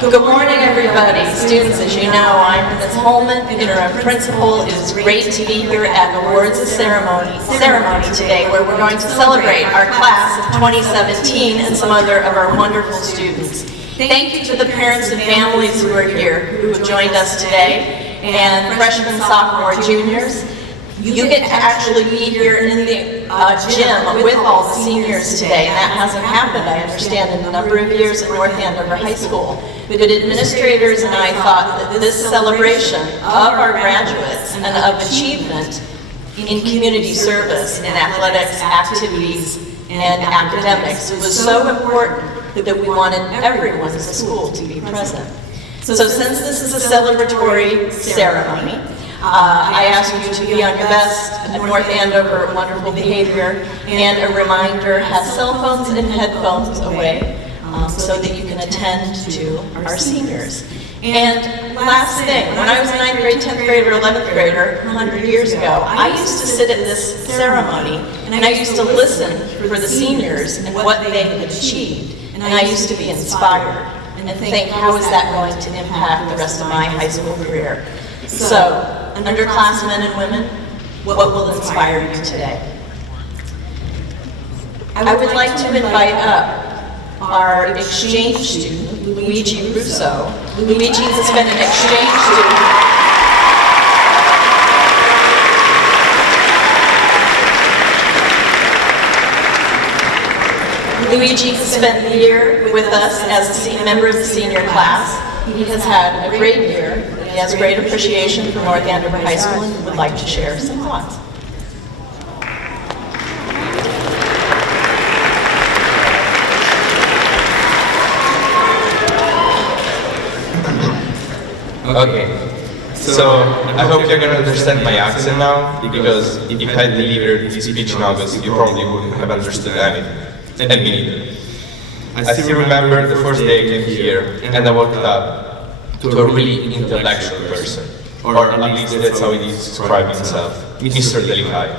Good morning, everybody. Students, as you know, I'm Ms. Holman, interim principal. It is great to be here at Awards ceremony today, where we're going to celebrate our class of 2017 and some other of our wonderful students. Thank you to the parents and families who are here, who have joined us today, and freshmen, sophomore, juniors. You get to actually be here in the gym with all the seniors today, and that hasn't happened, I understand, in a number of years at North Andover High School. But administrators and I thought that this celebration of our graduates and of achievement in community service, in athletics, activities, and academics was so important that we wanted everyone in the school to be present. So since this is a celebratory ceremony, I ask you to be on your best at North Andover, wonderful behavior, and a reminder, have cell phones and headphones away so that you can attend to our seniors. And last thing, when I was a 9th grade, 10th grader, 11th grader, 100 years ago, I used to sit at this ceremony and I used to listen for the seniors and what they had achieved. And I used to be inspired and think, how is that going to impact the rest of my high school career? So, underclassmen and women, what will inspire you today? I would like to invite up our exchange student, Luigi Russo. Luigi has been an exchange student. Luigi has spent the year with us as a member of the senior class. He has had a great year. He has great appreciation for North Andover High School and would like to share some thoughts. Okay, so I hope you're going to understand my accent now, because if I delivered this speech in August, you probably wouldn't have understood anything, and me neither. I still remember the first day I came here, and I walked up to a really intellectual person, or at least that's how he described himself, Mr. Delikai.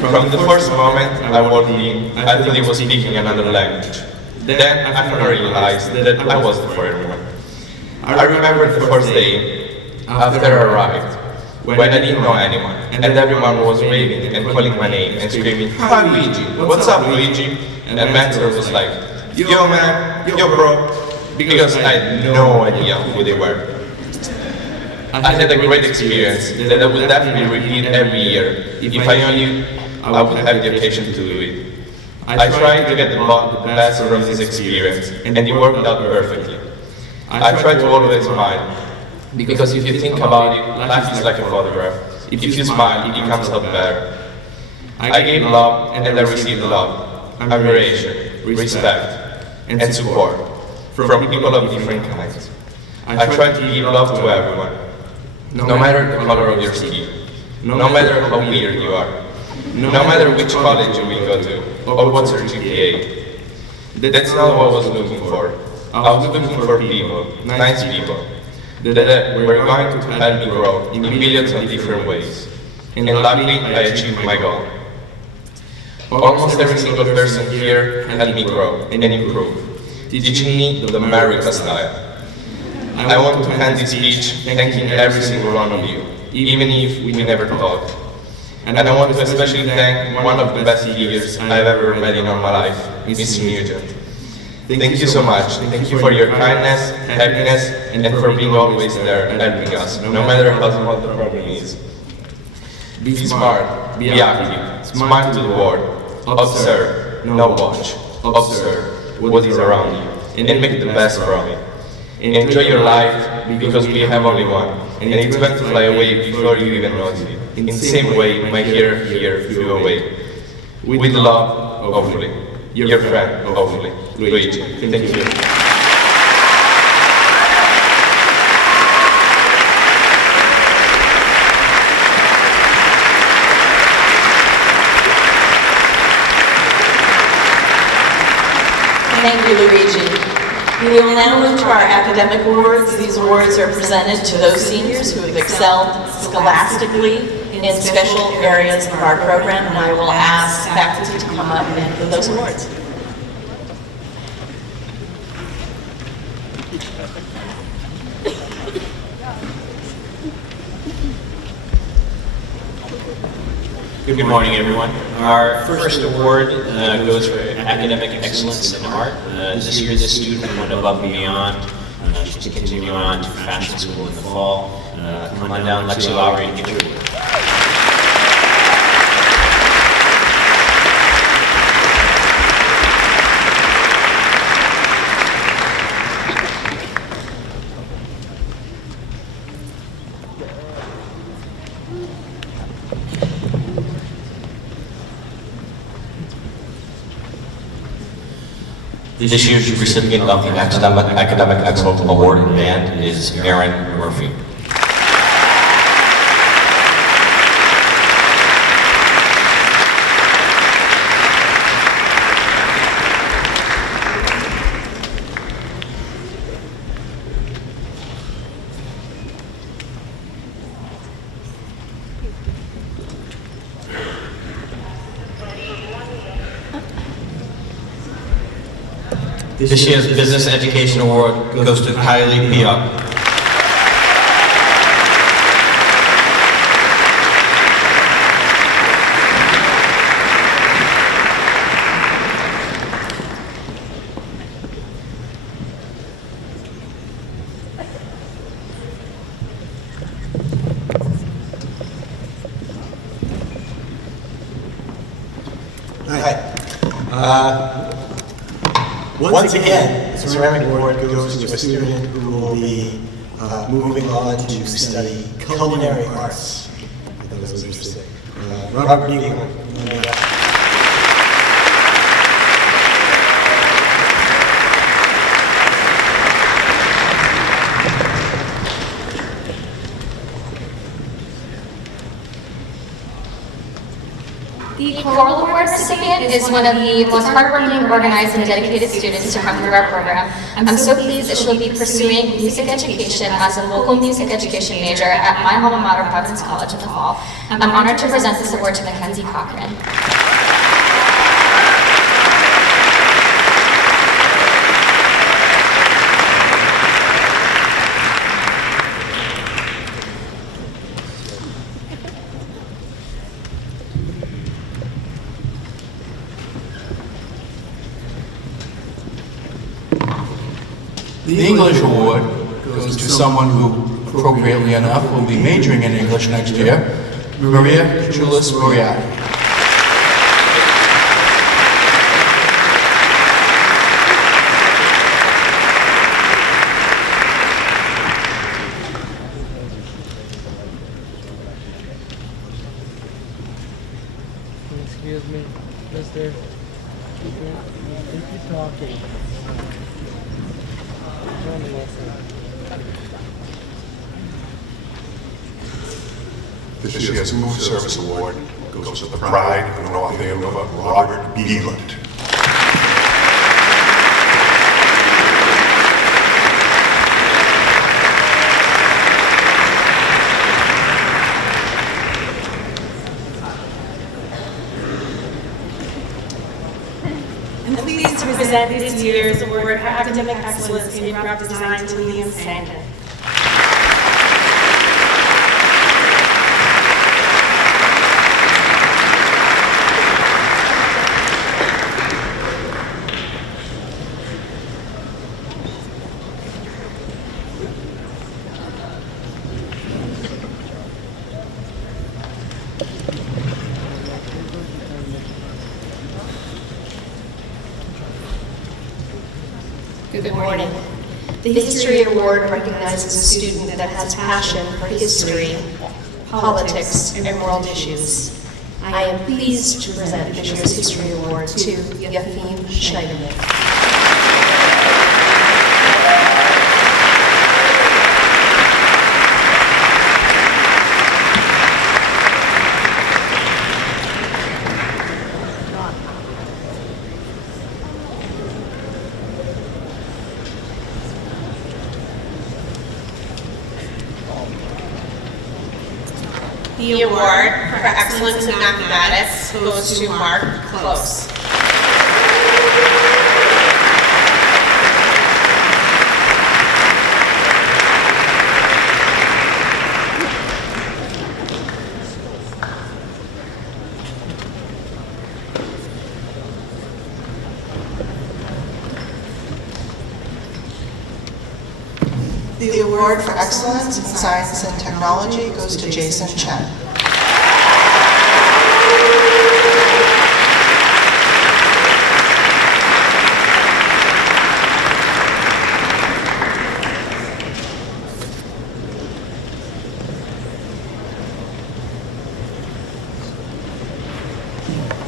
From the first moment I walked in, I thought he was speaking another language. Then I finally realized that I wasn't for everyone. I remember the first day after I arrived, when I didn't know anyone, and everyone was waving and calling my name and screaming, "Hi Luigi, what's up Luigi?" And the mentor was like, "Yo man, yo bro," because I had no idea who they were. I had a great experience that I would definitely repeat every year if I only would have the occasion to do it. I tried to get the best from this experience, and it worked out perfectly. I try to always smile, because if you think about it, life is like a photograph. If you smile, it comes out better. I gave love and I received love, admiration, respect, and support from people of different kinds. I try to give love to everyone, no matter the color of your skin, no matter how weird you are, no matter which college you will go to, or what's your GPA. That's not what I was looking for. I was looking for people, nice people, that were going to help me grow in millions of different ways. And luckily, I achieved my goal. Almost every single person here helped me grow and improve, teaching me the America style. I want to end this speech thanking every single one of you, even if we never talked. And I want to especially thank one of the best figures I've ever met in all my life, Mr. Nugent. Thank you so much. Thank you for your kindness, happiness, and for being always there and helping us, no matter how small the problem is. Be smart, be active, smile to the world, observe, no watch, observe what is around you, and make the best from it. And enjoy your life, because we have only one, and it's going to fly away before you even notice it. In the same way, my hair here flew away. With love, hopefully. Your friend, hopefully, Luigi. Thank you. Thank you, Luigi. We will now move to our academic awards. These awards are presented to those seniors who have excelled scholastically in special areas of our program, and I will ask faculty to come up and give those awards. Good morning, everyone. Our first award goes for academic excellence in art. This year, this student went above and beyond to continue on to fashion school in the fall. Come on down, Lexi Lowry, and get your award. This year's recipient of the Academic Excellence Award in Band is Aaron Murphy. This year's Business Education Award goes to Kylie Pia. Once again, the ceramic award goes to a student who will be moving on to study culinary arts. I thought that was interesting. Robert Beagle. The Choral Award recipient is one of the most hardworking, organized, and dedicated students to come through our program. I'm so pleased that she'll be pursuing music education as a local music education major at my alma mater, Providence College, in the fall. I'm honored to present this award to Mackenzie Cochran. The English Award goes to someone who, appropriately enough, will be majoring in English next year, Maria Chulis Moriarty. Excuse me, mister. Keep talking. This year's Food Service Award goes to the pride of North Andover, Robert Beeland. I'm pleased to present this year's award for academic excellence in graphic design to Liam Sandin. Good morning. The History Award recognizes a student that has passion for history, politics, and world issues. I am pleased to present this year's History Award to Yafim Schneiderman. The award for excellence in mathematics goes to Mark Close. The award for excellence in science and technology goes to Jason Chen.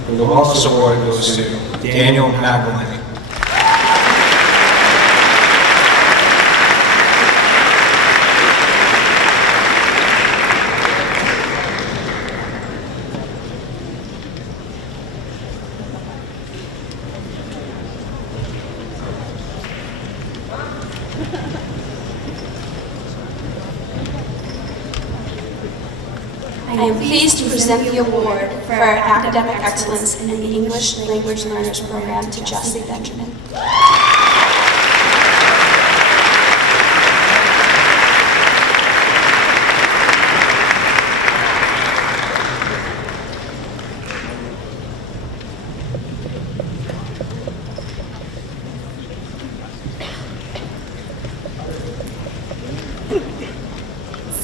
The wellness award goes to Daniel Magdalene. I am pleased to present the award for academic excellence in the English Language Learners Program to Jesse Benjamin.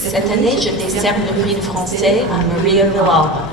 Cette année, je décerne le prix de français à Maria Villalba.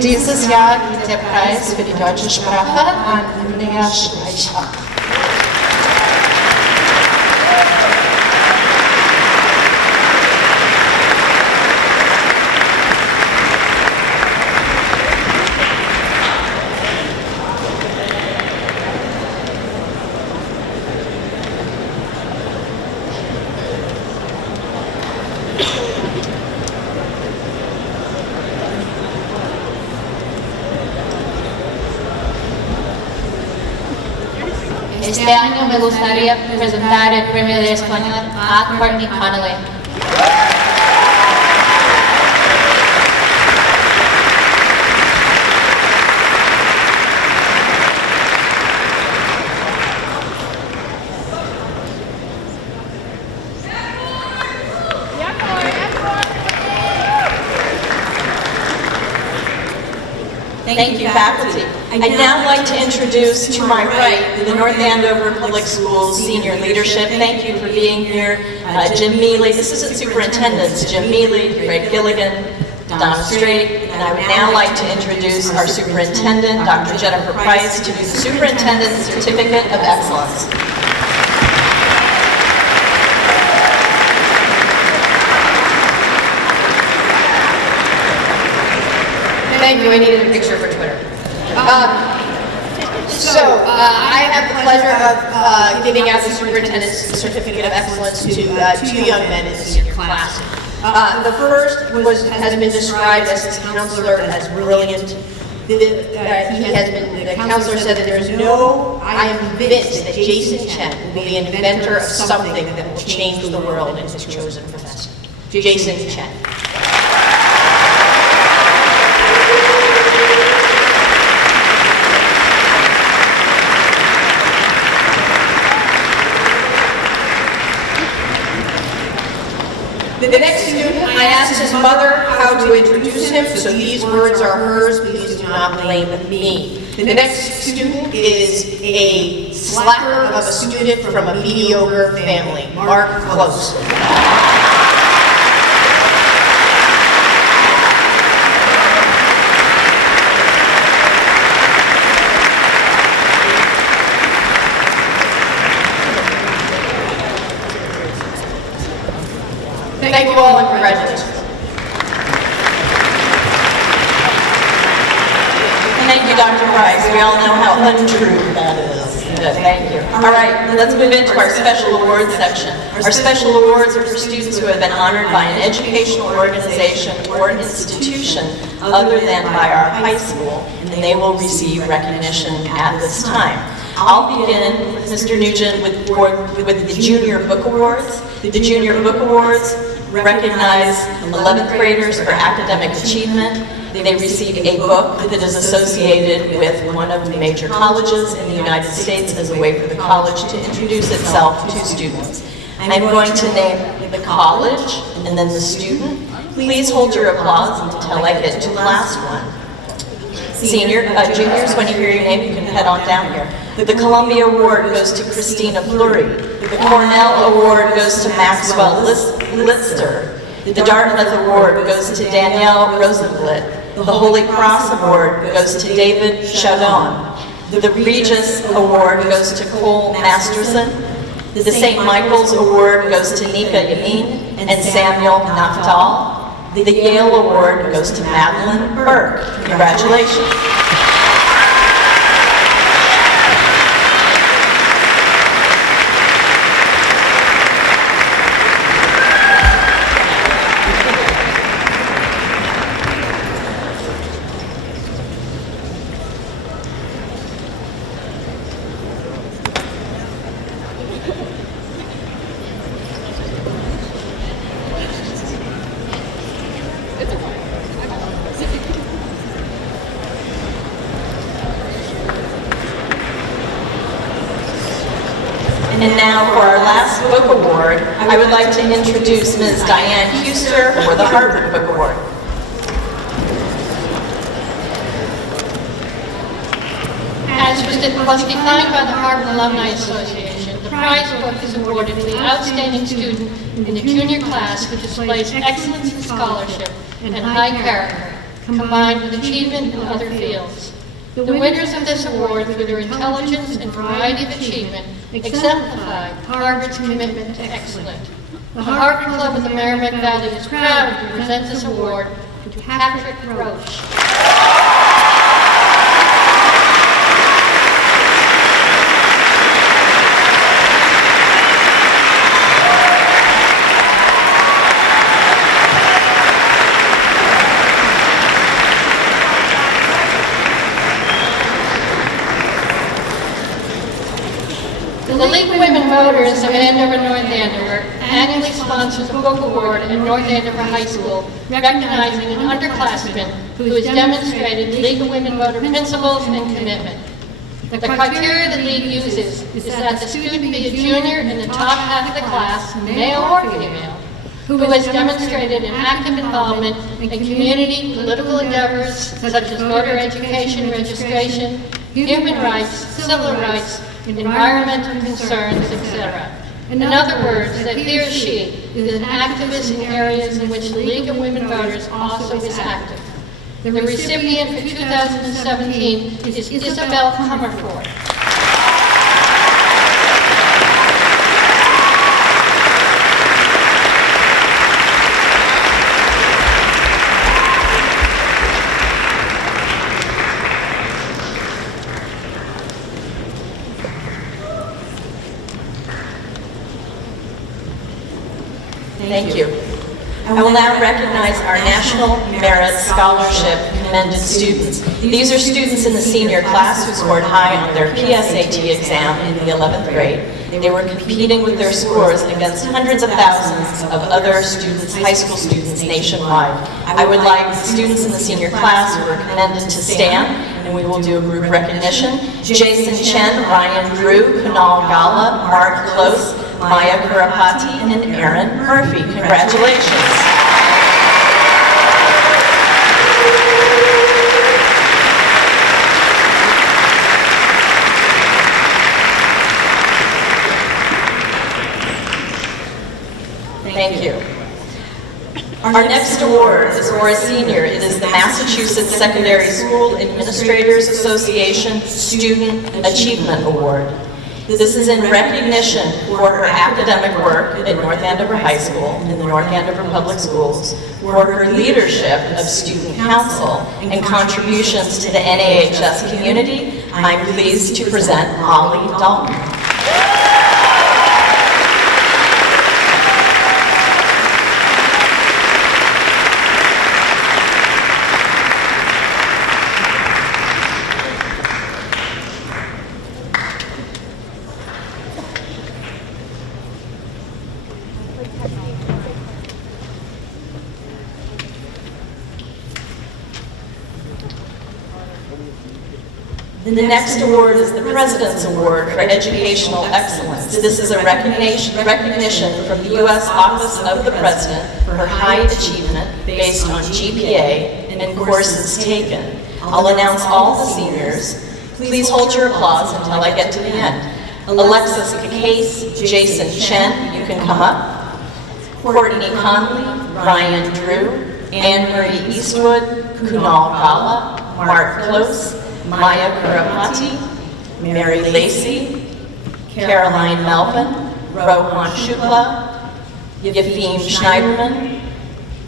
Dieses Jahr geht der Preis für die deutsche Sprache an NAHS. Este año me gustaría presentar el premio de español a Courtney Connolly. Thank you, faculty. I'd now like to introduce to my right the North Andover Public Schools Senior Leadership. Thank you for being here. Jim Mealy, Assistant Superintendents, Jim Mealy, Greg Gilligan, Donna Strait, and I would now like to introduce our Superintendent, Dr. Jennifer Price, to do the Superintendent's Certificate of Excellence. Thank you. I needed a picture for Twitter. I have the pleasure of giving out the Superintendent's Certificate of Excellence to two young men in the senior class. The first has been described as a counselor as brilliant. The counselor said that I am convinced that Jason Chen will be an inventor of something that will change the world, and his chosen professor. Jason Chen. The next student, I asked his mother how to introduce him, so these words are hers. Please do not blame me. The next student is a slacker of a student from a mediocre family, Mark Close. Thank you all and congratulations. Thank you, Dr. Price. We all know how untrue that is. Thank you. All right, let's move into our special awards section. Our special awards are for students who have been honored by an educational organization or institution other than by our high school, and they will receive recognition at this time. I'll begin, Mr. Nugent, with the Junior Book Awards. The Junior Book Awards recognize 11th graders for academic achievement. They receive a book that is associated with one of the major colleges in the United States as a way for the college to introduce itself to students. I'm going to name the college and then the student. Please hold your applause until I get to the last one. Juniors, when you hear your name, you can head on down here. The Columbia Award goes to Christina Fleury. The Cornell Award goes to Maxwell Lister. The Dartmouth Award goes to Danielle Rosenblit. The Holy Cross Award goes to David Chardon. The Regis Award goes to Cole Masterson. The St. Michael's Award goes to Nika Yamin and Samuel Naftal. The Yale Award goes to Madeline Burke. Congratulations. And now for our last book award, I would like to introduce Ms. Diane Huster for the Harvard Book Award. As was defined by the Harvard Alumni Association, the prize book is awarded to the outstanding student in the junior class who displays excellence in scholarship and high character, combined with achievement in other fields. The winners of this award, through their intelligence and variety of achievement, exemplify Harvard's commitment to excellence. The Harvard Club of the Merrimack Valley is proud to present this award to Patrick Roche. The League of Women Voters of Andover, North Andover annually sponsors a book award at North Andover High School, recognizing an underclassman who has demonstrated League of Women Voter principles and commitment. The criteria the League uses is that the student be a junior in the top half of the class, male or female, who has demonstrated an active involvement in community political endeavors such as voter education, registration, human rights, civil rights, environmental concerns, etc. In other words, that he or she is an activist in areas in which the League of Women Voters also is active. The recipient for 2017 is Isabel Comerford. Thank you. I will now recognize our National Merit Scholarship commended students. These are students in the senior class who scored high on their PSAT exam in the 11th grade. They were competing with their scores against hundreds of thousands of other students, high school students nationwide. I would like the students in the senior class who were commended to stand, and we will do a group recognition. Jason Chen, Ryan Drew, Kunal Gala, Mark Close, Maya Kurapati, and Aaron Murphy. Congratulations. Thank you. Our next award is for a senior. It is the Massachusetts Secondary School Administrators Association Student Achievement Award. This is in recognition for her academic work at North Andover High School and the North Andover Public Schools, for her leadership of student council and contributions to the NAHS community. I'm pleased to present Molly Dalton. The next award is the President's Award for Educational Excellence. This is a recognition from the U.S. Office of the President for high achievement based on GPA and courses taken. I'll announce all the seniors. Please hold your applause until I get to the end. Alexis Case, Jason Chen, you can come up. Courtney Conley, Ryan Drew, Anne-Marie Eastwood, Kunal Kala, Mark Close, Maya Kurapati, Mary Lacey, Caroline Melvin, Rohan Shukla, Yefim Schneiderman,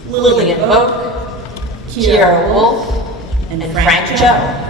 Lillian Boak, Kiara Wolf, and Frank Joe.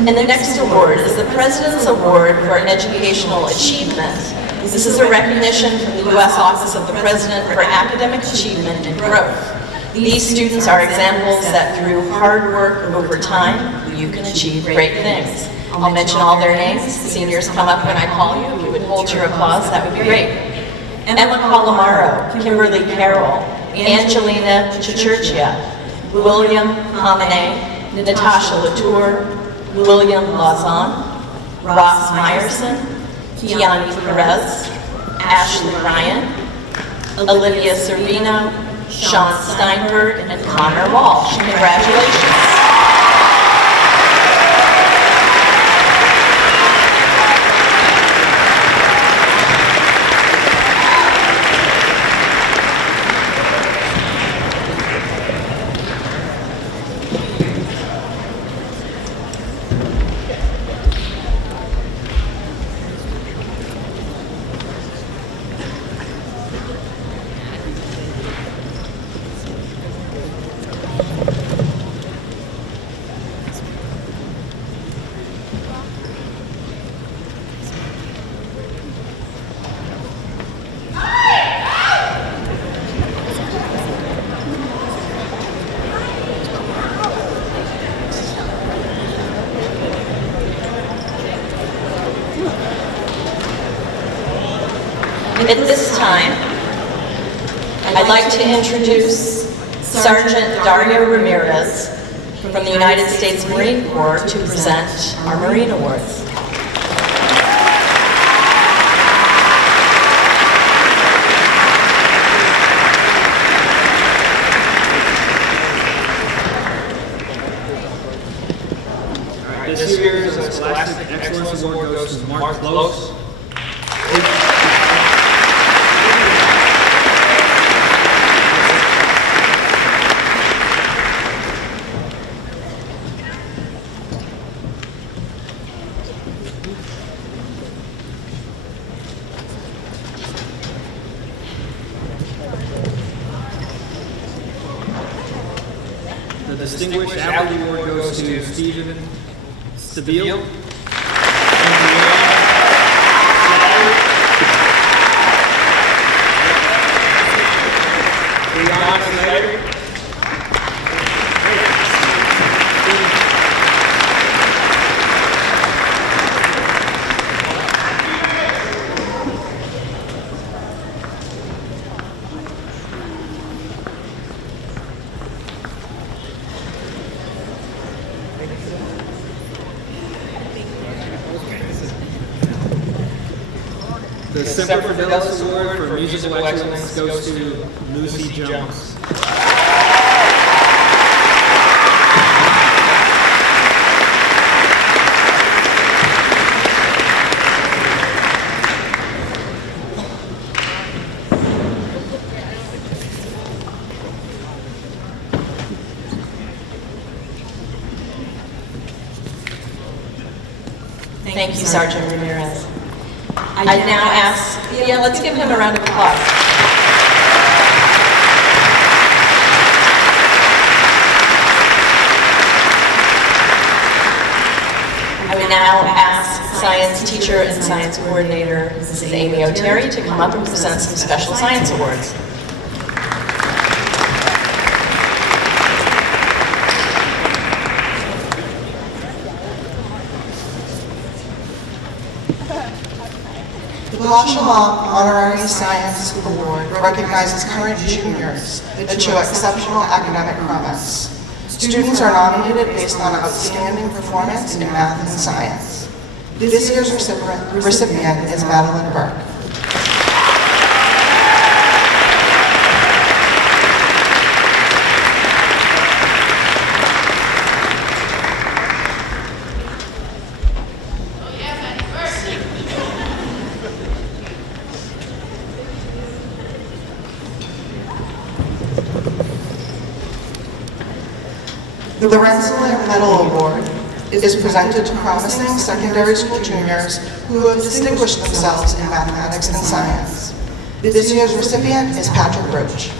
And the next award is the President's Award for Educational Achievement. This is a recognition from the U.S. Office of the President for Academic Achievement and Growth. These students are examples that through hard work over time, you can achieve great things. I'll mention all their names. Seniors, come up when I call you. If you would hold your applause, that would be great. Emma Calamaro, Kimberly Carroll, Angelina Chichurchia, William Homine, Natasha Latour, William Lawson, Ross Meyerson, Kiani Perez, Ashley Ryan, Olivia Servino, Sean Steinberg, and Connor Walsh. Congratulations. At this time, I'd like to introduce Sergeant Dario Ramirez from the United States Marine Corps to present our Marine Awards. This year's Scholastic Excellence Award goes to Mark Close. The Distinguished Athlete Award goes to Stephen Stabile. The Semper Fidelis Award for Musical Excellence goes to Lucy Jones. Thank you, Sergeant Ramirez. I now ask, let's give him a round of applause. I would now ask science teacher and science coordinator, Mrs. Amy O'Terry, to come up and present some special science awards. The Boshalam Honorary Science Award recognizes current juniors that show exceptional academic promise. Students are nominated based on outstanding performance in math and science. This year's recipient is Madeline Burke. The Rensselaer Medal Award is presented to promising secondary school juniors who have distinguished themselves in mathematics and science. This year's recipient is Patrick Roach.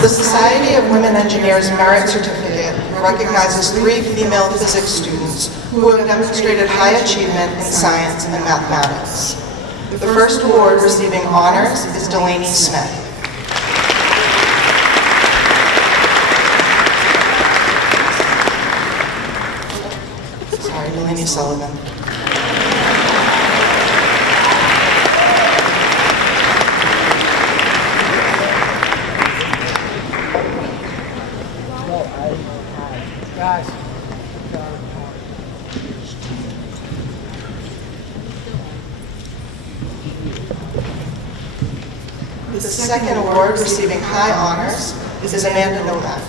The Society of Women Engineers Merit Certificate recognizes 3 female physics students who have demonstrated high achievement in science and mathematics. The first award receiving honors is Delaney Smith. Delaney Sullivan. The second award receiving high honors is Amanda Novak.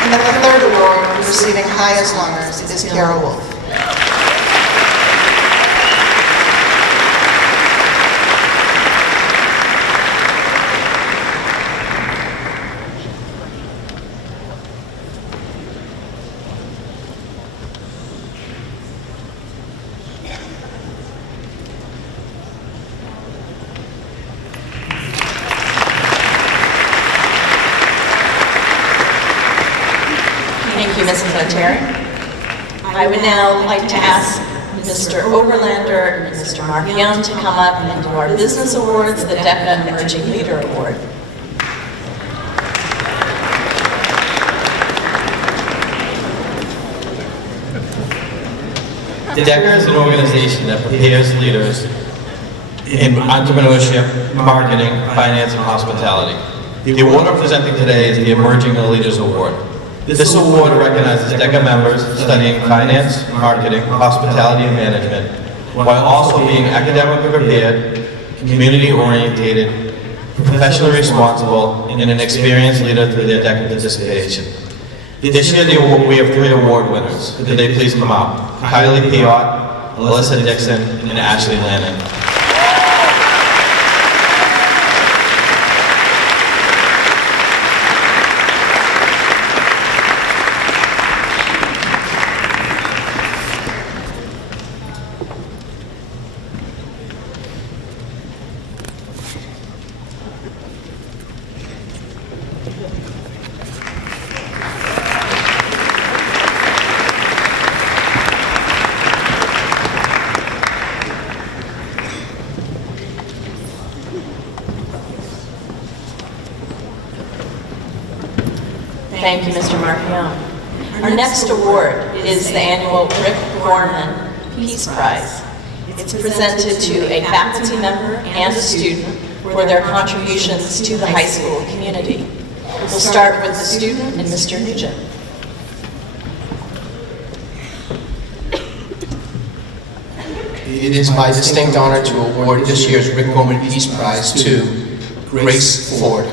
And then the third award receiving highest honors is Kara Wolf. Thank you, Mrs. O'Terry. I would now like to ask Mr. Oberlander and Mr. Marchione to come up and do our business awards, the DECA Emerging Leader Award. The DECA is an organization that prepares leaders in entrepreneurship, marketing, finance, and hospitality. The award I'm presenting today is the Emerging Leaders Award. This award recognizes DECA members studying finance, marketing, hospitality, and management, while also being academically prepared, community-oriented, professionally responsible, and an experienced leader through their DECA participation. This year we have 3 award winners. Could they please come out? Kylie Piot, Alyssa Dixon, and Ashley Lannon. Thank you, Mr. Marchione. Our next award is the annual Rick Gorman Peace Prize. It's presented to a faculty member and a student for their contributions to the high school community. We'll start with the student and Mr. Nugent. It is my distinct honor to award this year's Rick Gorman Peace Prize to Grace Ford.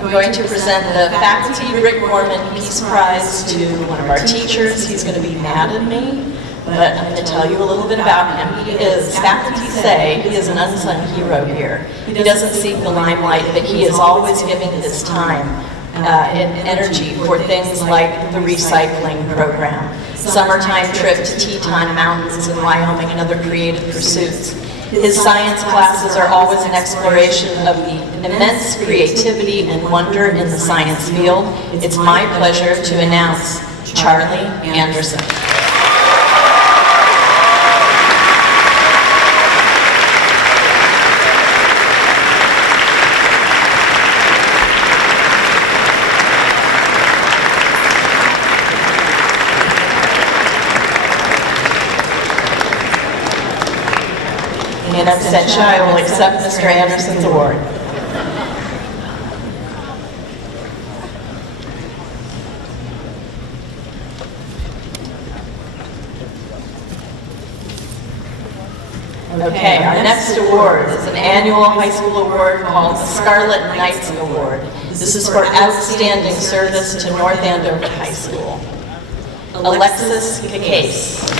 I'm going to present the Faculty Rick Gorman Peace Prize to one of our teachers. He's going to be mad at me, but I'm going to tell you a little bit about him. He is, faculty say, he is an unsung hero here. He doesn't seek the limelight, but he is always giving his time and energy for things like the recycling program, summertime trip to Teton Mountains in Wyoming, and other creative pursuits. His science classes are always an exploration of the immense creativity and wonder in the science field. It's my pleasure to announce Charlie Anderson. In absentia, I will accept Mr. Anderson's award. Okay, our next award is an annual high school award called the Scarlet Knights Award. This is for outstanding service to North Andover High School. Alexis Case.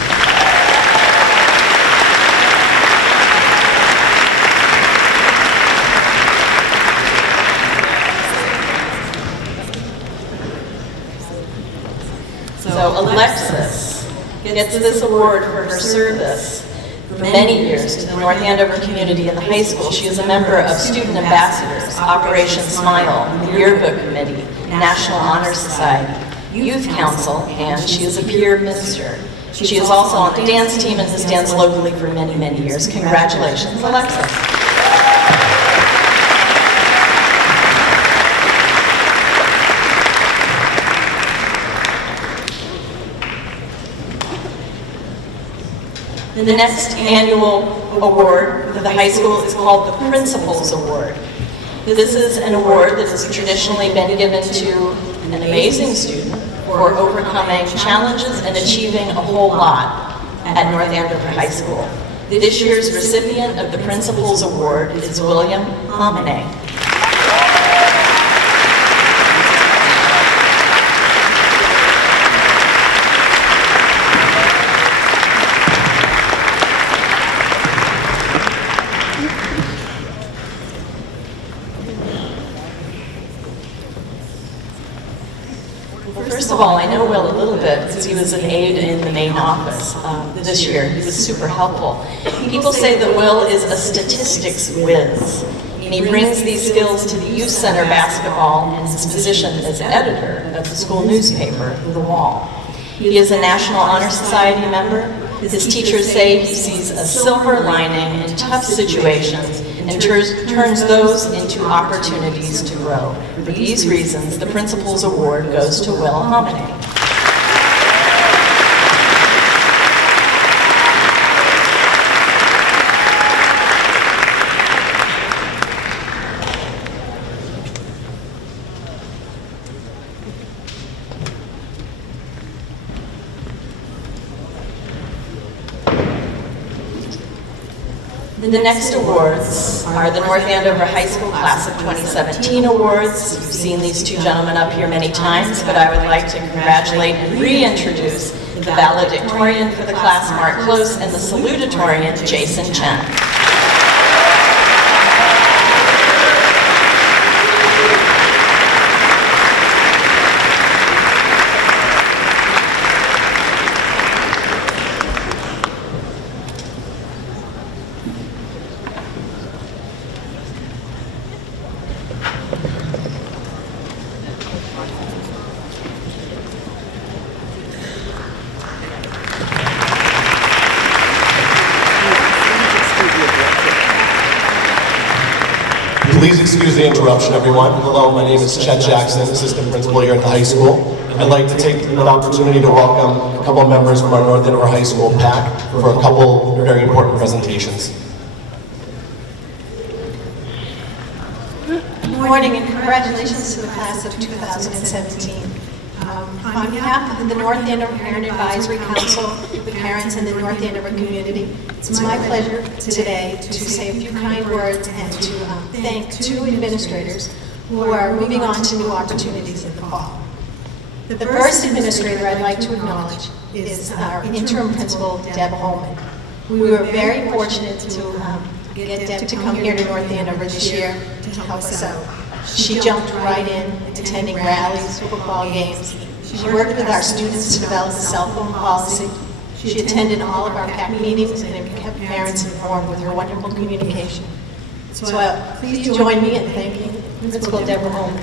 So Alexis gets this award for her service for many years to the North Andover community and the high school. She is a member of Student Ambassadors, Operation Smile, the Yearbook Committee, National Honor Society, Youth Council, and she is a peer minister. She is also on the dance team and has danced locally for many, many years. Congratulations, Alexis. The next annual award for the high school is called the Principals Award. This is an award that has traditionally been given to an amazing student for overcoming challenges and achieving a whole lot at North Andover High School. This year's recipient of the Principals Award is William Homine. First of all, I know Will a little bit because he was an aide in the main office this year. He was super helpful. People say that Will is a statistics whiz, and he brings these skills to the Youth Center basketball and his position as editor of the school newspaper, The Wall. He is a National Honor Society member. His teachers say he sees a silver lining in tough situations and turns those into opportunities to grow. For these reasons, the Principals Award goes to Will Homine. The next awards are the North Andover High School Class of 2017 awards. You've seen these two gentlemen up here many times, but I would like to congratulate and reintroduce the valedictorian for the class, Mark Close, and the salutatorian, Jason Chen. Please excuse the interruption, everyone. Hello, my name is Chet Jackson, assistant principal here at the high school. I'd like to take an opportunity to welcome a couple of members from our North Andover High School PAC for a couple very important presentations. Good morning and congratulations to the class of 2017. On behalf of the North Andover Parent Advisory Council, the parents and the North Andover community, it's my pleasure today to say a few kind words and to thank two administrators who are moving on to new opportunities in the fall. The first administrator I'd like to acknowledge is our interim principal, Deb Holman. We were very fortunate to get Deb to come here to North Andover this year to help us out. She jumped right in, attending rallies, football games. She worked with our students to develop a cell phone policy. She attended all of our PAC meetings and kept parents informed with her wonderful communication. So please join me in thanking Principal Deborah Holman.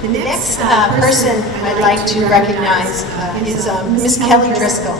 The next person I'd like to recognize is Miss Kelly Driscoll.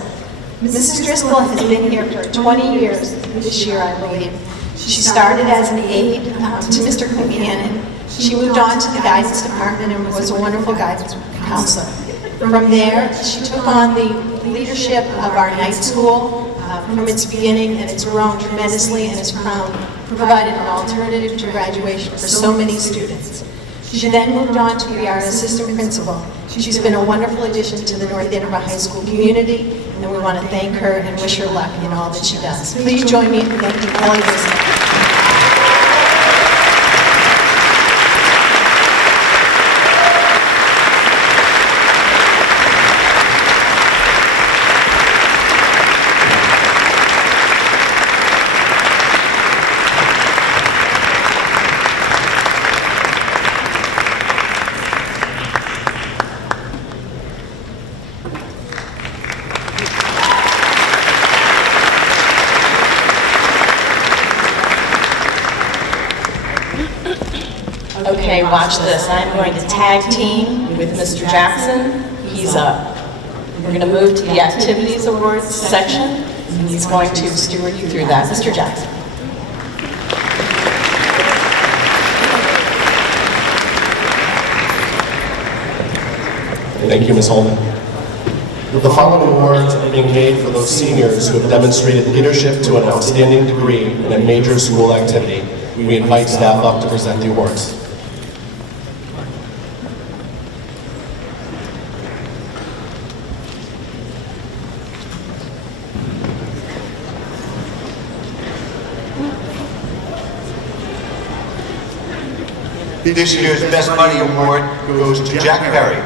Mrs. Driscoll has been here for 20 years this year, I believe. She started as an aide to Mr. Buchanan. She moved on to the guidance department and was a wonderful guidance counselor. From there, she took on the leadership of our night school from its beginning, and it's grown tremendously and has provided an alternative to graduation for so many students. She then moved on to be our assistant principal. She's been a wonderful addition to the North Andover High School community, and we want to thank her and wish her luck in all that she does. Please join me in thanking Kelly Driscoll. Okay, watch this. I'm going to tag team with Mr. Jackson. He's up. We're going to move to the Activities Awards section, and he's going to steward you through that. Mr. Jackson. Thank you, Ms. Holman. The following awards are being made for those seniors who have demonstrated leadership to an outstanding degree in a major school activity. We invite staff up to present the awards. This year's Best Buddy Award goes to Jack Perry.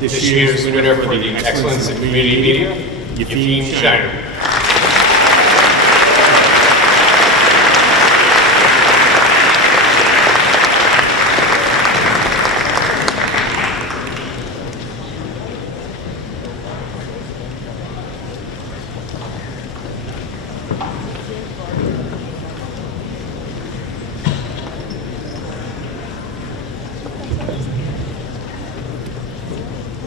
This year's winner for the Excellence in Community Media, Yafim Schneider.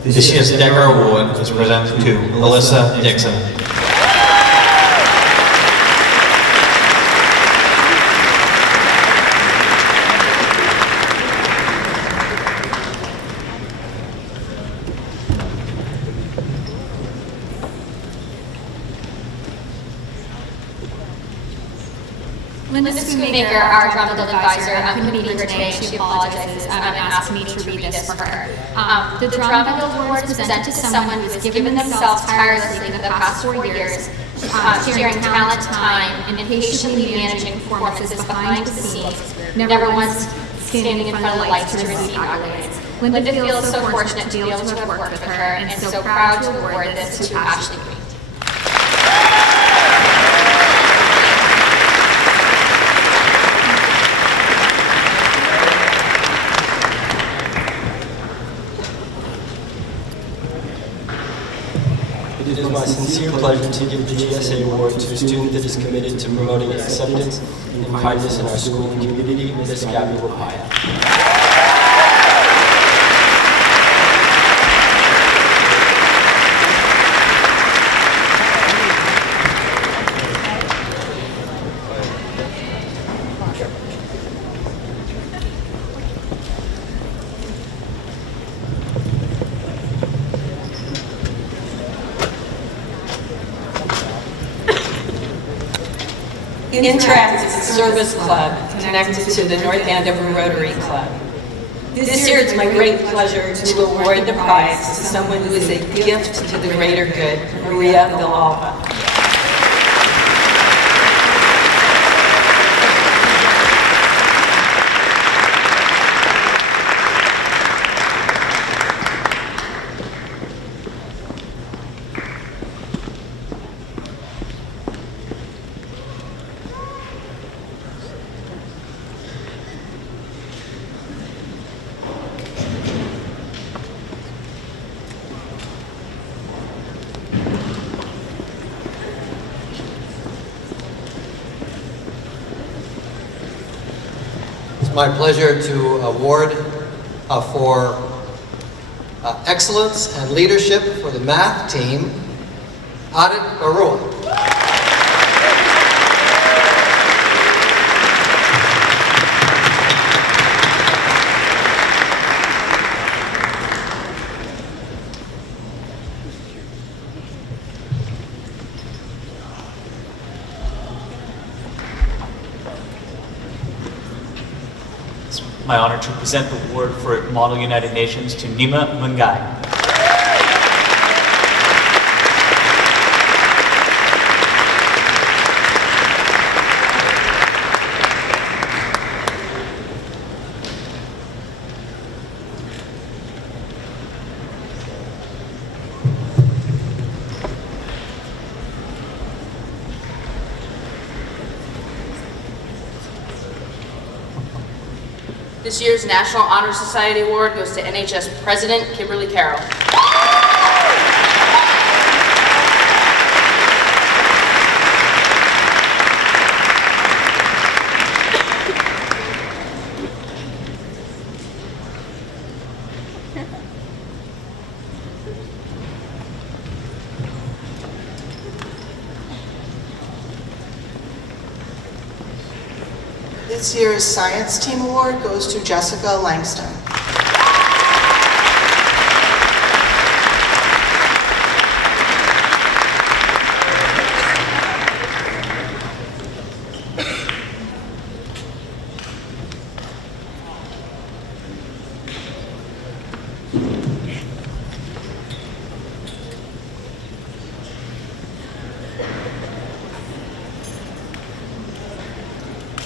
This year's Decker Award is presented to Alyssa Dixon. Linda Schoonmaker, our drum advisor, couldn't be here today. She apologizes and asked me to read this for her. The Drum Award is presented to someone who has given themselves tirelessly for the past 4 years. sharing talent, time, and patiently managing performances behind the scenes, never once standing in front of the lights to receive accolades. Linda feels so fortunate to be able to have worked with her and so proud to award this to Ashley Green. It is my sincere pleasure to give the GSA Award to a student that is committed to promoting acceptance and kindness in our school and community, Ms. Gabby Lapaya. Interact is a service club connected to the North Andover Rotary Club. This year it's my great pleasure to award the prize to someone who is a gift to the greater good, Maria Villalba. It's my pleasure to award for excellence and leadership for the math team, Adit Barua. My honor to present the award for Model United Nations to Nima Mungai. This year's National Honor Society Award goes to NHS President Kimberly Carroll. This year's Science Team Award goes to Jessica Langston.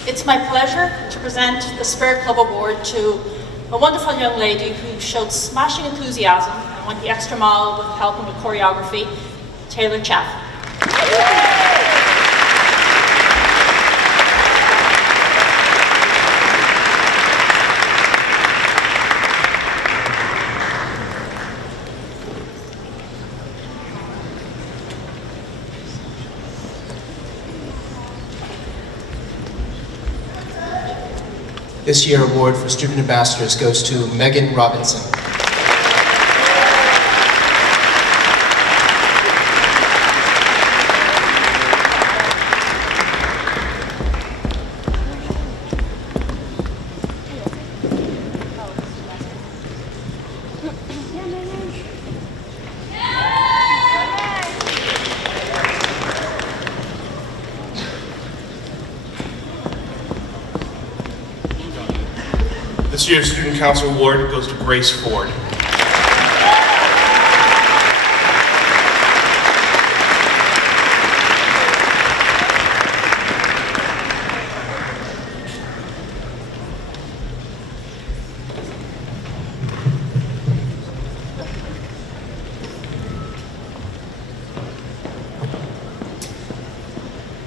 It's my pleasure to present the Spirit Club Award to a wonderful young lady who showed smashing enthusiasm and went the extra mile with helping with choreography, Taylor Chaff. This year award for Student Ambassadors goes to Megan Robinson. This year's Student Council Award goes to Grace Ford.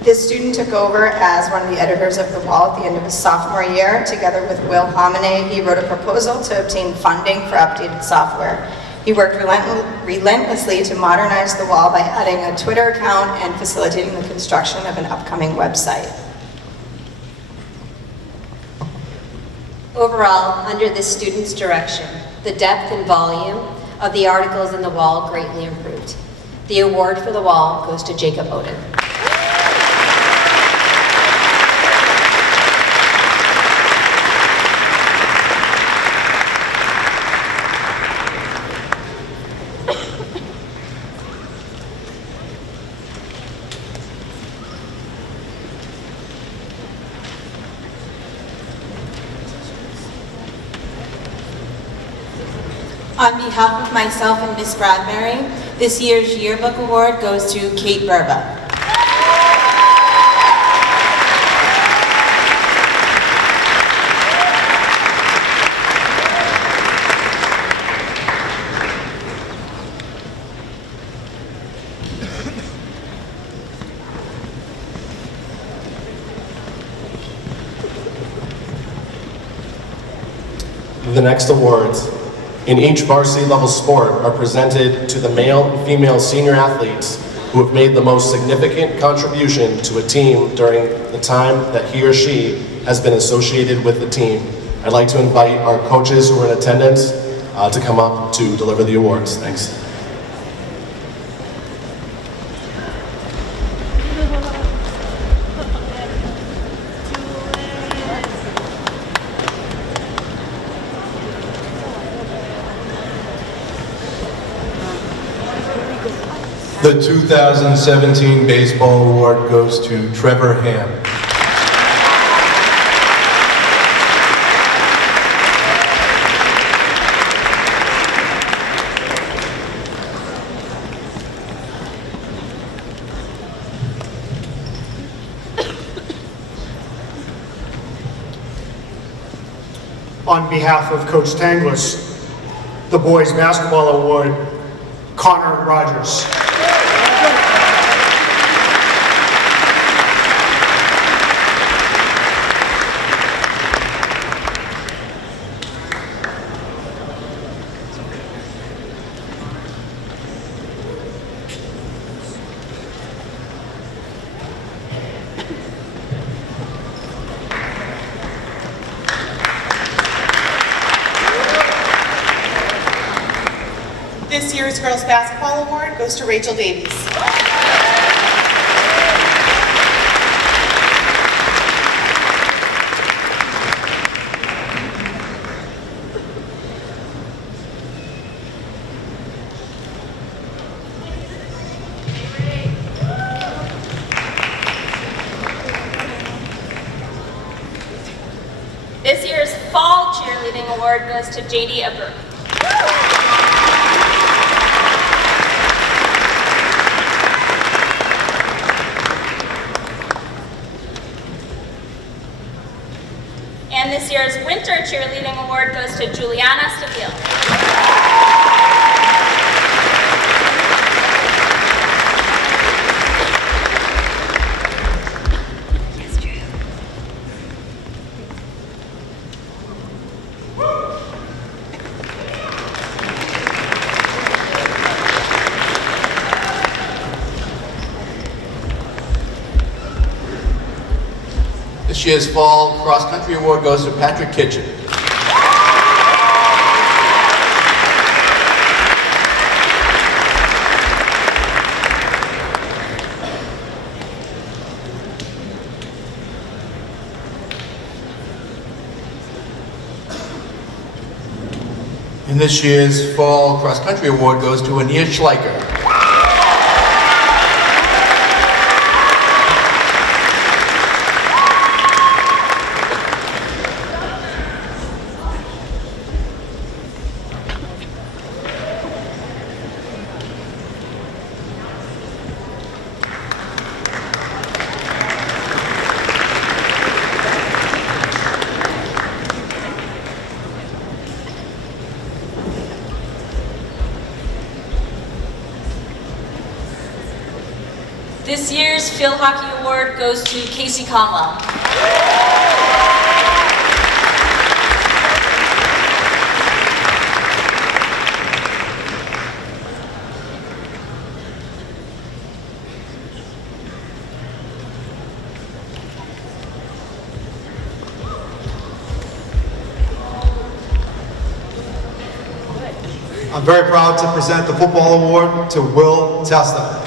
This student took over as one of the editors of The Wall at the end of his sophomore year. Together with Will Homine, he wrote a proposal to obtain funding for updated software. He worked relentlessly to modernize The Wall by adding a Twitter account and facilitating the construction of an upcoming website. Overall, under this student's direction, the depth and volume of the articles in The Wall greatly improved. The award for The Wall goes to Jacob Oden. On behalf of myself and Miss Bradbury, this year's yearbook award goes to Kate Burba. The next awards in each varsity level sport are presented to the male and female senior athletes who have made the most significant contribution to a team during the time that he or she has been associated with the team. I'd like to invite our coaches who are in attendance to come up to deliver the awards. Thanks. The 2017 Baseball Award goes to Trevor Ham. On behalf of Coach Tanglis, the Boys Basketball Award, Connor Rogers. This year's Girls Basketball Award goes to Rachel Davies. This year's Fall Cheerleading Award goes to JD Ebert. And this year's Winter Cheerleading Award goes to Juliana Stabile. This year's Fall Cross Country Award goes to Patrick Kitchen. And this year's Fall Cross Country Award goes to Ania Schleicher. This year's Field Hockey Award goes to Casey Conwell. I'm very proud to present the Football Award to Will Testa.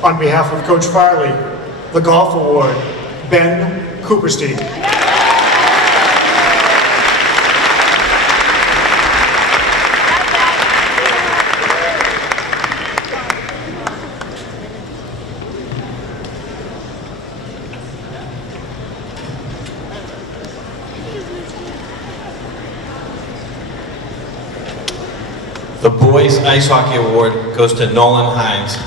On behalf of Coach Farley, the Golf Award, Ben Cooperstein. The Boys Ice Hockey Award goes to Nolan Hines.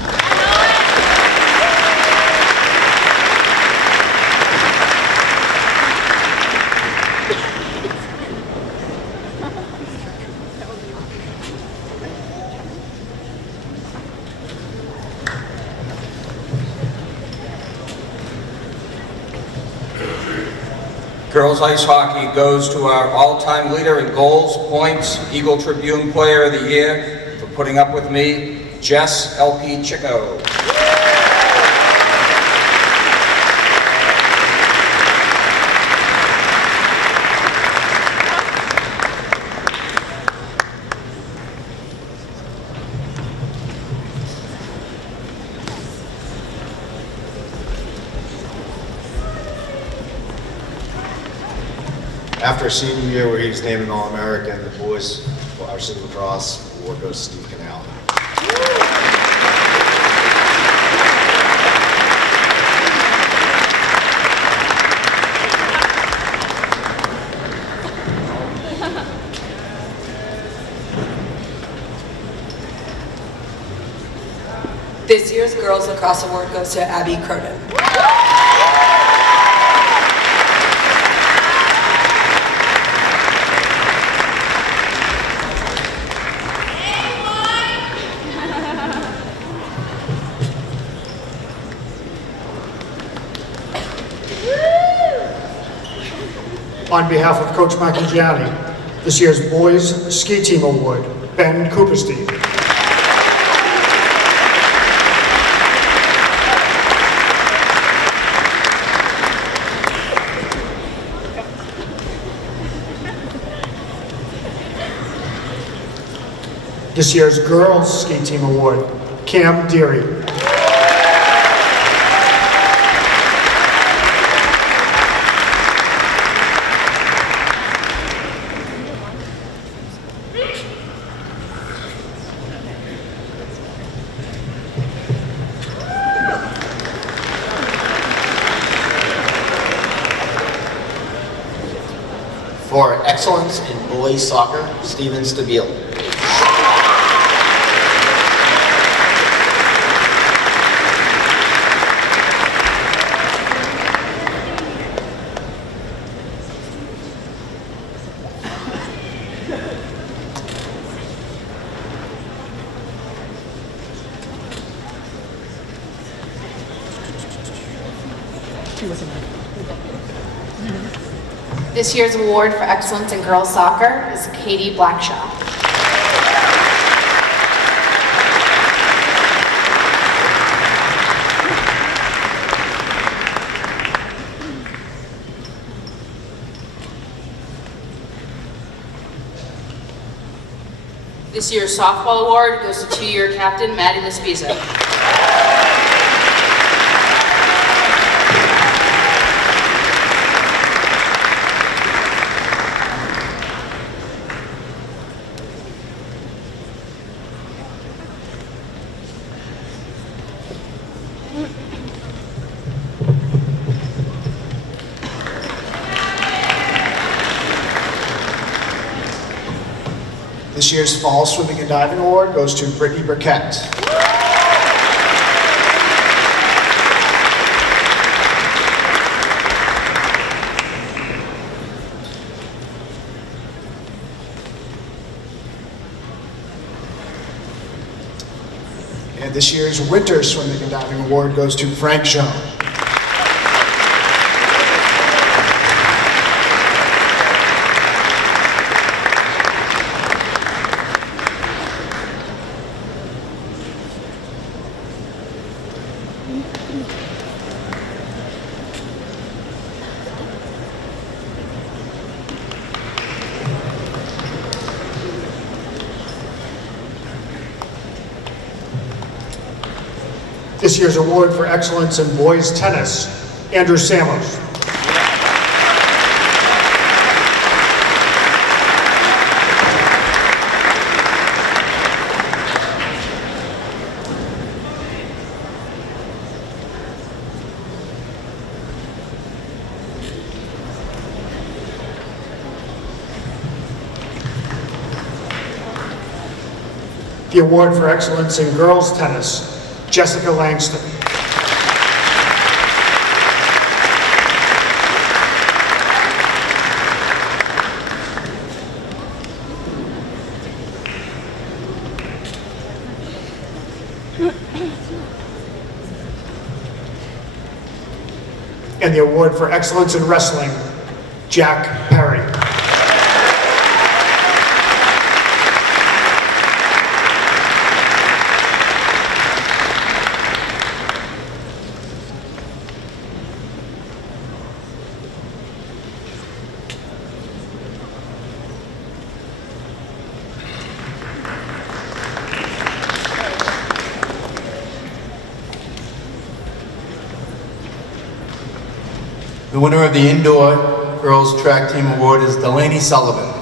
Girls Ice Hockey goes to our all-time leader in goals, points, Eagle Tribune Player of the Year, for putting up with me, Jess L.P. Chico. After a senior year where he was named an All-American, the boys varsity lacrosse award goes to Steve Canal. This year's Girls Lacrosse Award goes to Abby Croden. On behalf of Coach Macchigiani, this year's Boys Ski Team Award, Ben Cooperstein. This year's Girls Ski Team Award, Cam Deary. For excellence in boys soccer, Steven Stabile. This year's award for excellence in girls soccer is Katie Blackshaw. This year's softball award goes to two-year captain Maddie Lespiza. This year's Fall Swimming and Diving Award goes to Brittany Burkett. And this year's Winter Swimming and Diving Award goes to Frank Jean. This year's award for excellence in boys tennis, Andrew Samos. The award for excellence in girls tennis, Jessica Langston. And the award for excellence in wrestling, Jack Perry. The winner of the Indoor Girls Track Team Award is Delaney Sullivan.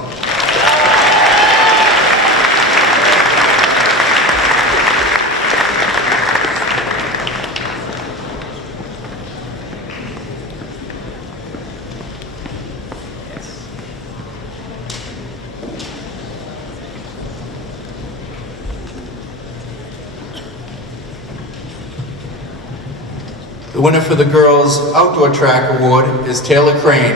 The winner for the Girls Outdoor Track Award is Taylor Crane.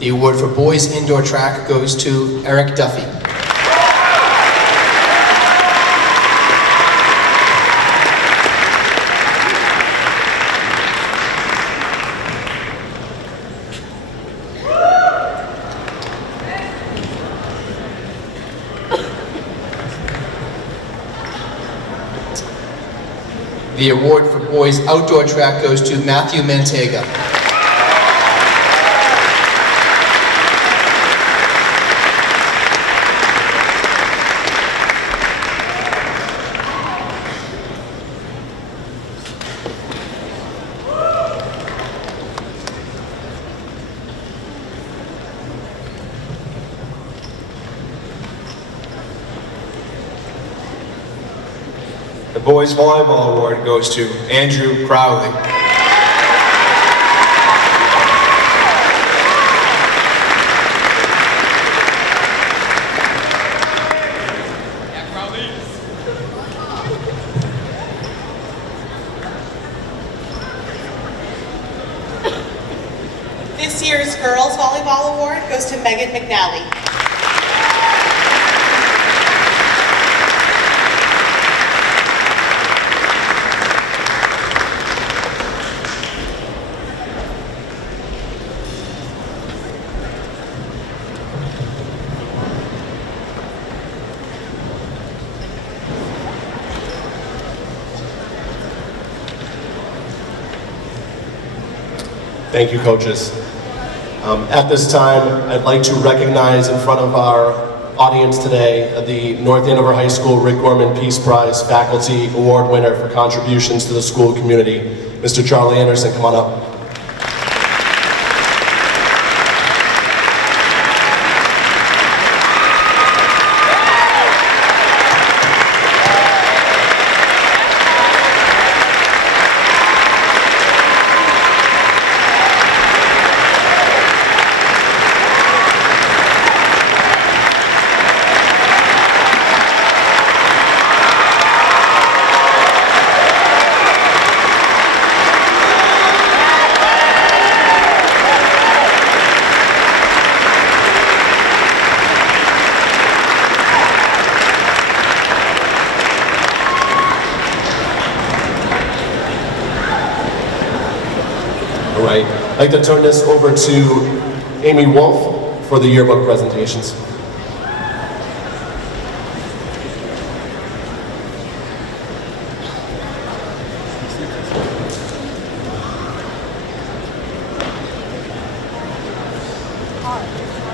The award for Boys Indoor Track goes to Eric Duffy. The award for Boys Outdoor Track goes to Matthew Mantega. The Boys Volleyball Award goes to Andrew Crowley. This year's Girls Volleyball Award goes to Megan McNally. Thank you, coaches. At this time, I'd like to recognize in front of our audience today the North Andover High School Rick Gorman Peace Prize Faculty Award winner for contributions to the school community. Mr. Charlie Anderson, come on up. I'd like to turn this over to Amy Wolf for the yearbook presentations.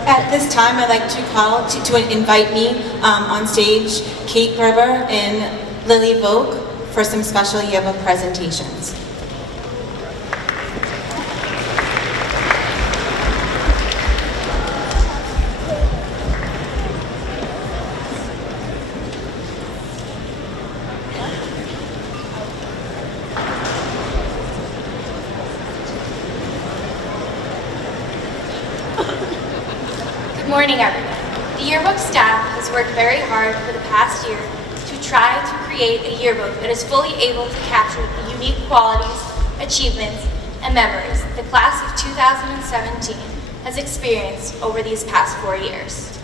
At this time, I'd like to call to invite me on stage Kate Gerber and Lily Vogt for some special yearbook presentations. Good morning, everyone. The yearbook staff has worked very hard for the past year to try to create a yearbook that is fully able to capture the unique qualities, achievements, and memories the class of 2017 has experienced over these past 4 years.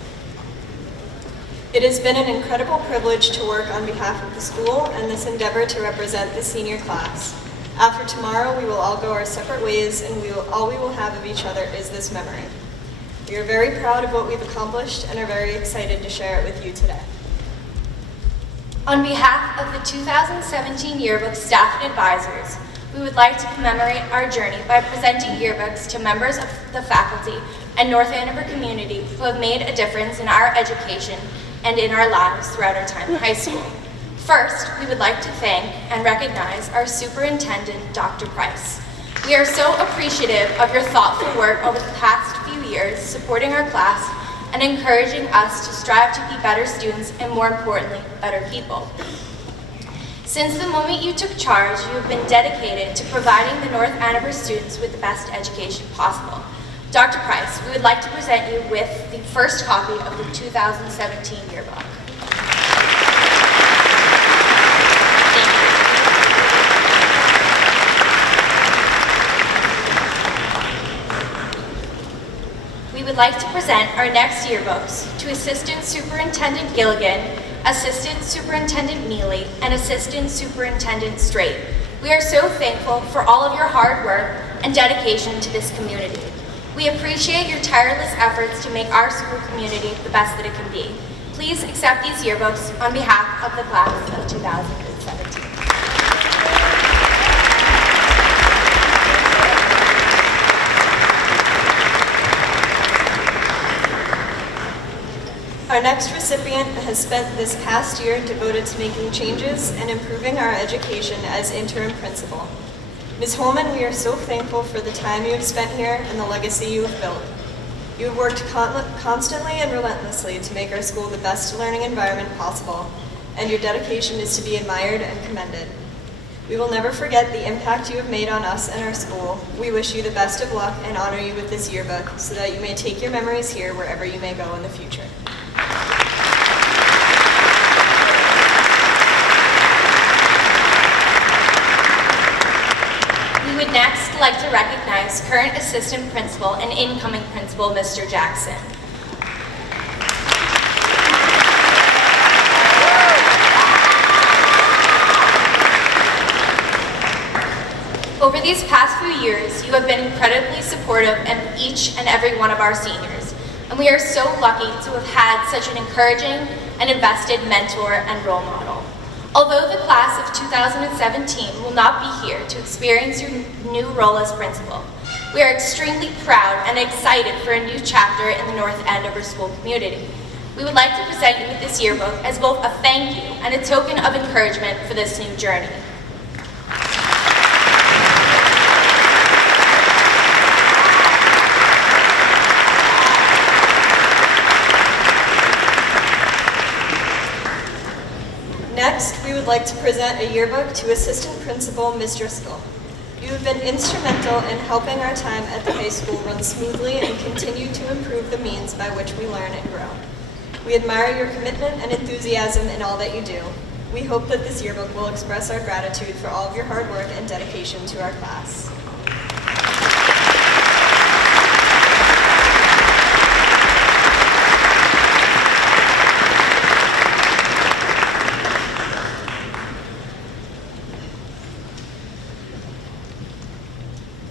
It has been an incredible privilege to work on behalf of the school and this endeavor to represent the senior class. After tomorrow, we will all go our separate ways, and all we will have of each other is this memory. We are very proud of what we've accomplished and are very excited to share it with you today. On behalf of the 2017 yearbook staff and advisors, we would like to commemorate our journey by presenting yearbooks to members of the faculty and North Andover community who have made a difference in our education and in our lives throughout our time in high school. First, we would like to thank and recognize our superintendent, Dr. Price. We are so appreciative of your thoughtful work over the past few years supporting our class and encouraging us to strive to be better students and, more importantly, better people. Since the moment you took charge, you have been dedicated to providing the North Andover students with the best education possible. Dr. Price, we would like to present you with the first copy of the 2017 yearbook. We would like to present our next yearbooks to Assistant Superintendent Gilligan, Assistant Superintendent Neely, and Assistant Superintendent Straight. We are so thankful for all of your hard work and dedication to this community. We appreciate your tireless efforts to make our school community the best that it can be. Please accept these yearbooks on behalf of the class of 2017. Our next recipient has spent this past year devoted to making changes and improving our education as interim principal. Ms. Holman, we are so thankful for the time you have spent here and the legacy you have built. You have worked constantly and relentlessly to make our school the best learning environment possible, and your dedication is to be admired and commended. We will never forget the impact you have made on us and our school. We wish you the best of luck and honor you with this yearbook so that you may take your memories here wherever you may go in the future. We would next like to recognize current assistant principal and incoming principal, Mr. Jackson. Over these past few years, you have been incredibly supportive of each and every one of our seniors, and we are so lucky to have had such an encouraging and invested mentor and role model. Although the class of 2017 will not be here to experience your new role as principal, we are extremely proud and excited for a new chapter in the North Andover school community. We would like to present you with this yearbook as both a thank you and a token of encouragement for this new journey. Next, we would like to present a yearbook to Assistant Principal Ms. Driscoll. You have been instrumental in helping our time at the high school run smoothly and continue to improve the means by which we learn and grow. We admire your commitment and enthusiasm in all that you do. We hope that this yearbook will express our gratitude for all of your hard work and dedication to our class.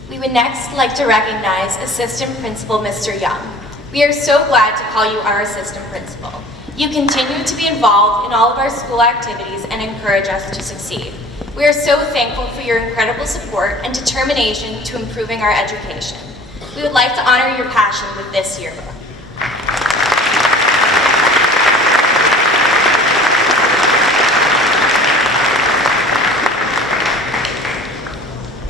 We would next like to recognize Assistant Principal Mr. Young. We are so glad to call you our Assistant Principal. You continue to be involved in all of our school activities and encourage us to succeed. We are so thankful for your incredible support and determination to improving our education. We would like to honor your passion with this yearbook.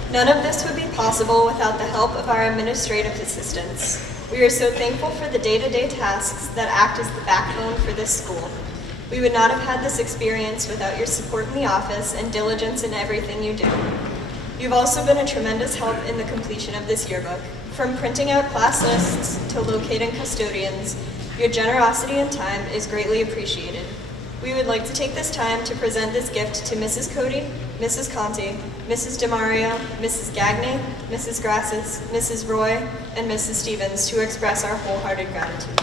None of this would be possible without the help of our administrative assistants. We are so thankful for the day-to-day tasks that act as the backbone for this school. We would not have had this experience without your support in the office and diligence in everything you do. You've also been a tremendous help in the completion of this yearbook. From printing out class lists to locating custodians, your generosity and time is greatly appreciated. We would like to take this time to present this gift to Mrs. Cody, Mrs. Conti, Mrs. DeMario, Mrs. Gagne, Mrs. Grasses, Mrs. Roy, and Mrs. Stevens to express our wholehearted gratitude.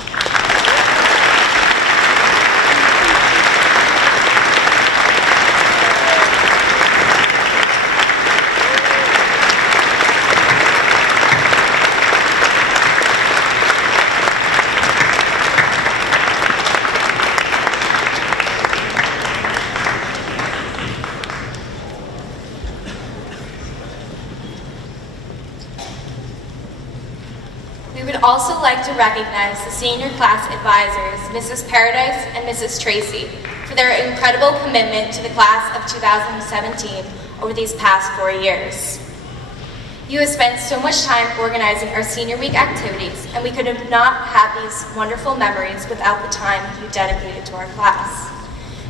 We would also like to recognize the senior class advisors, Mrs. Paradise and Mrs. Tracy, for their incredible commitment to the class of 2017 over these past 4 years. You have spent so much time organizing our Senior Week activities, and we could have not had these wonderful memories without the time you dedicated to our class.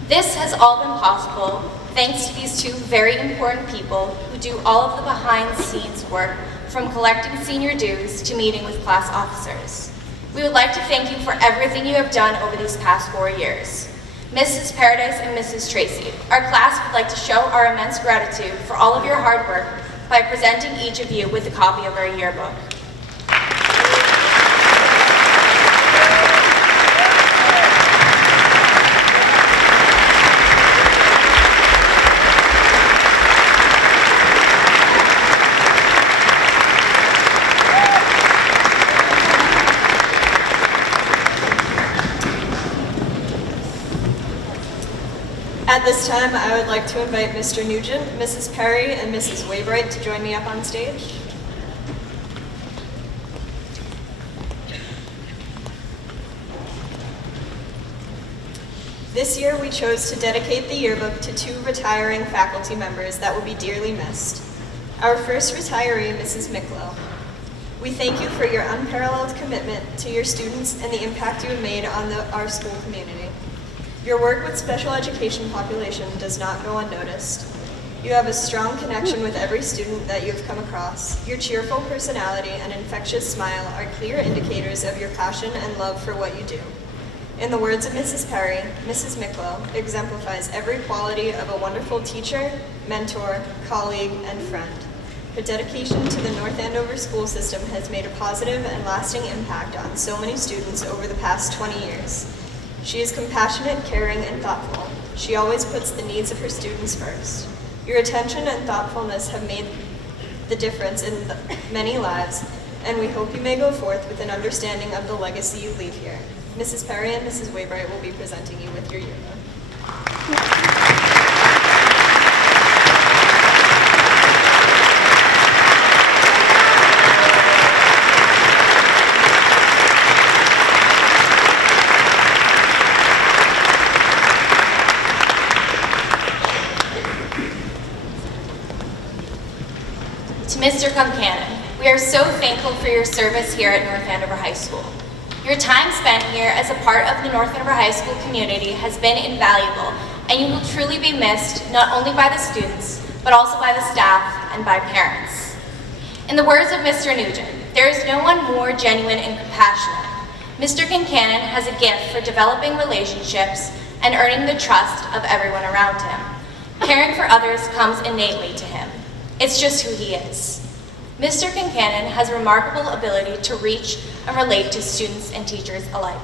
This has all been possible thanks to these two very important people who do all of the behind-the-scenes work, from collecting senior dues to meeting with class officers. We would like to thank you for everything you have done over these past 4 years. Mrs. Paradise and Mrs. Tracy, our class would like to show our immense gratitude for all of your hard work by presenting each of you with a copy of our yearbook. At this time, I would like to invite Mr. Nugent, Mrs. Perry, and Mrs. Waybright to join me up on stage. This year, we chose to dedicate the yearbook to 2 retiring faculty members that will be dearly missed. Our first retiree, Mrs. Miklo. We thank you for your unparalleled commitment to your students and the impact you have made on our school community. Your work with special education population does not go unnoticed. You have a strong connection with every student that you have come across. Your cheerful personality and infectious smile are clear indicators of your passion and love for what you do. In the words of Mrs. Perry, Mrs. Miklo exemplifies every quality of a wonderful teacher, mentor, colleague, and friend. Her dedication to the North Andover school system has made a positive and lasting impact on so many students over the past 20 years. She is compassionate, caring, and thoughtful. She always puts the needs of her students first. Your attention and thoughtfulness have made the difference in many lives, and we hope you may go forth with an understanding of the legacy you leave here. Mrs. Perry and Mrs. Waybright will be presenting you with your yearbook. To Mr. Concanon, we are so thankful for your service here at North Andover High School. Your time spent here as a part of the North Andover High School community has been invaluable, and you will truly be missed not only by the students, but also by the staff and by parents. In the words of Mr. Nugent, there is no one more genuine and compassionate. Mr. Concanon has a gift for developing relationships and earning the trust of everyone around him. Caring for others comes innately to him. It's just who he is. Mr. Concanon has remarkable ability to reach and relate to students and teachers alike.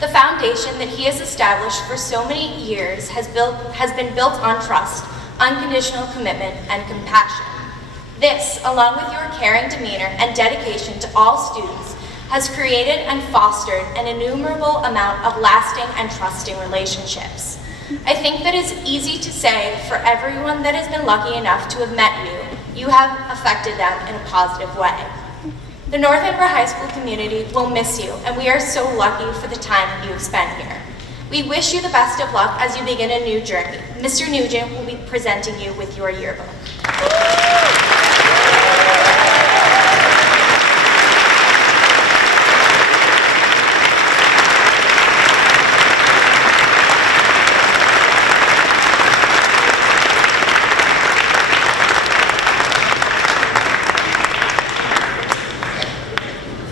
The foundation that he has established for so many years has been built on trust, unconditional commitment, and compassion. This, along with your caring demeanor and dedication to all students, has created and fostered an innumerable amount of lasting and trusting relationships. I think that it's easy to say for everyone that has been lucky enough to have met you, you have affected them in a positive way. The North Andover High School community will miss you, and we are so lucky for the time that you have spent here. We wish you the best of luck as you begin a new journey. Mr. Nugent will be presenting you with your yearbook.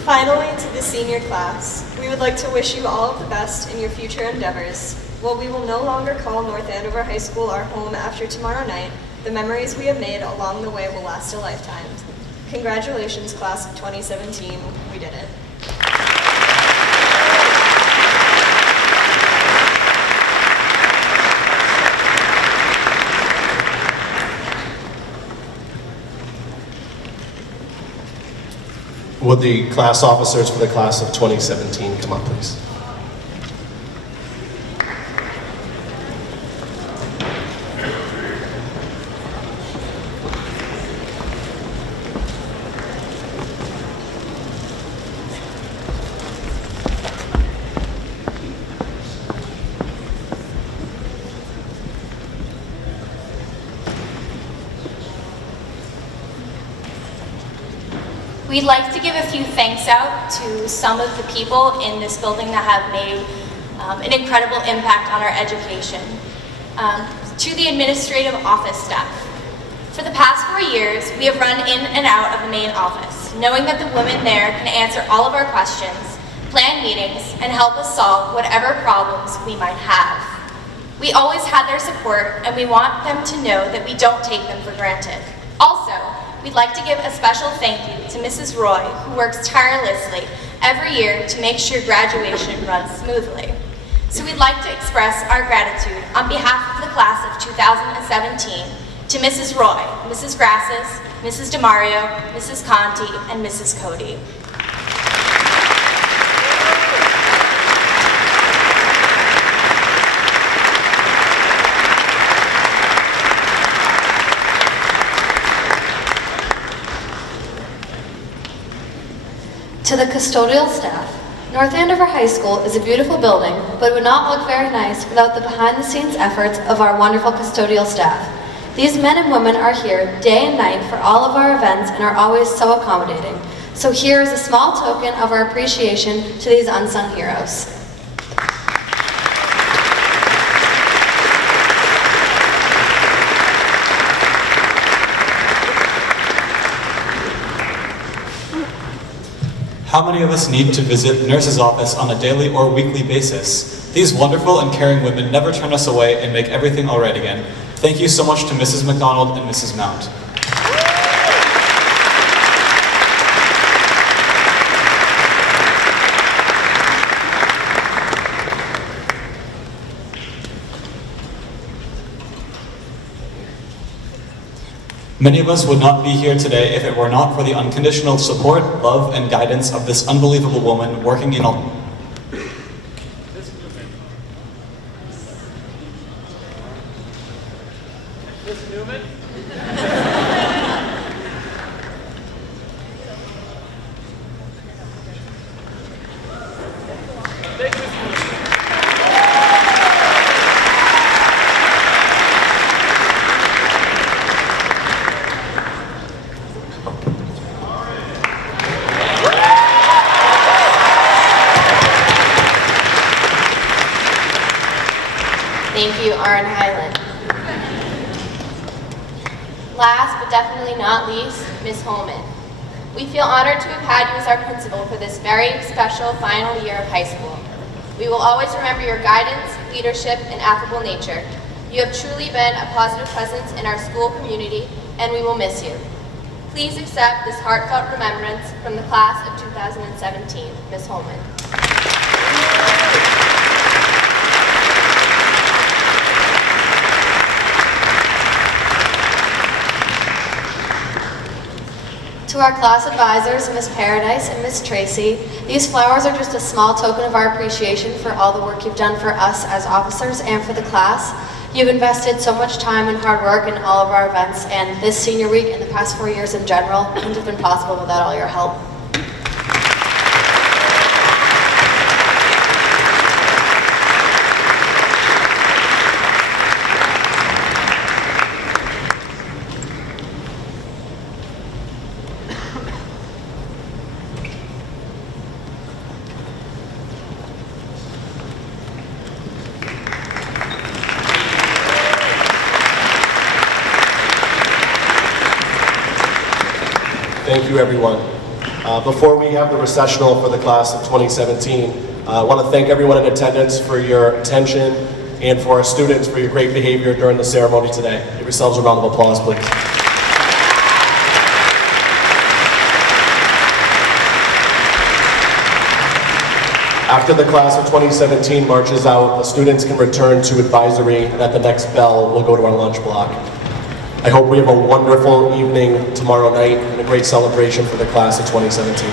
Finally, to the senior class, we would like to wish you all of the best in your future endeavors. While we will no longer call North Andover High School our home after tomorrow night, the memories we have made along the way will last a lifetime. Congratulations, class of 2017, we did it. Would the class officers for the class of 2017 come up, please? We'd like to give a few thanks out to some of the people in this building that have made an incredible impact on our education. To the administrative office staff. For the past 4 years, we have run in and out of the main office, knowing that the women there can answer all of our questions, plan meetings, and help us solve whatever problems we might have. We always had their support, and we want them to know that we don't take them for granted. Also, we'd like to give a special thank you to Mrs. Roy, who works tirelessly every year to make sure graduation runs smoothly. So we'd like to express our gratitude on behalf of the class of 2017 to Mrs. Roy, Mrs. Grasses, Mrs. DeMario, Mrs. Conti, and Mrs. Cody. To the custodial staff, North Andover High School is a beautiful building, but it would not look very nice without the behind-the-scenes efforts of our wonderful custodial staff. These men and women are here day and night for all of our events and are always so accommodating. So here is a small token of our appreciation to these unsung heroes. How many of us need to visit the nurse's office on a daily or weekly basis? These wonderful and caring women never turn us away and make everything all right again. Thank you so much to Mrs. McDonald and Mrs. Mount. Many of us would not be here today if it were not for the unconditional support, love, and guidance of this unbelievable woman working in a... Thank you, Aaron Highland. Last but definitely not least, Ms. Holman. We feel honored to have had you as our principal for this very special final year of high school. We will always remember your guidance, leadership, and affable nature. You have truly been a positive presence in our school community, and we will miss you. Please accept this heartfelt remembrance from the class of 2017, Ms. Holman. To our class advisors, Ms. Paradise and Ms. Tracy, these flowers are just a small token of our appreciation for all the work you've done for us as officers and for the class. You've invested so much time and hard work in all of our events, and this senior week and the past 4 years in general wouldn't have been possible without all your help. Thank you, everyone. Before we have the recessional for the class of 2017, I want to thank everyone in attendance for your attention and for our students for your great behavior during the ceremony today. Give yourselves a round of applause, please. After the class of 2017 marches out, the students can return to advisory, and at the next bell, we'll go to our lunch block. I hope we have a wonderful evening tomorrow night and a great celebration for the class of 2017.